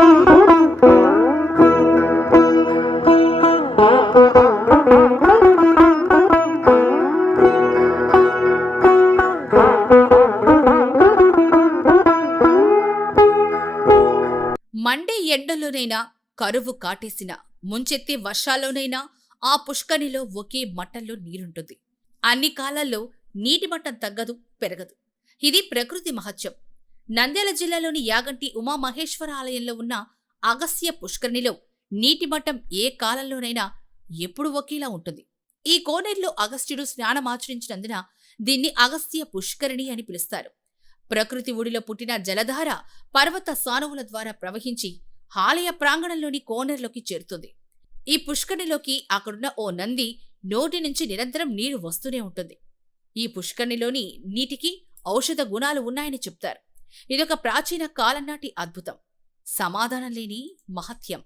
Monday ఎండలోనైనా, కరువు కాటేసిన ముంచెత్తే వర్షాల్లోనైనా ఆ పుష్కరిణిలో ఒకే మట్టంలో నీరుంటుంది. అన్ని కాలాల్లో నీటి మట్టం తగ్గదు, పెరగదు. ఇది ప్రకృతి మహత్యం. నంద్యాల జిల్లాలోని యాగంటి ఉమామహేశ్వర ఆలయంలో ఉన్న అగస్త్య పుష్కరిణిలో నీటి మట్టం ఏ కాలంలోనైనా ఎప్పుడూ ఒకేలా ఉంటుంది. ఈ కోనేరులో అగస్త్యుడు స్నానమాచరించినందున దీన్ని అగస్త్య పుష్కరిణి అని పిలుస్తారు. ప్రకృతి ఒడిలో పుట్టిన జలధార పర్వత సానువుల ద్వారా ప్రవహించి ఆలయ ప్రాంగణంలోని కోనేరులోకి చేరుతుంది. ఈ పుష్కరిణిలోకి అక్కడున్న ఓ నంది నోటి నుంచి నిరంతరం నీరు వస్తూనే ఉంటుంది. ఈ పుష్కరిణిలోని నీటికి ఔషధ గుణాలు ఉన్నాయని చెప్తారు. ఇదొక ప్రాచీన కాలం నాటి అద్భుతం, సమాధానం లేని మహత్యం.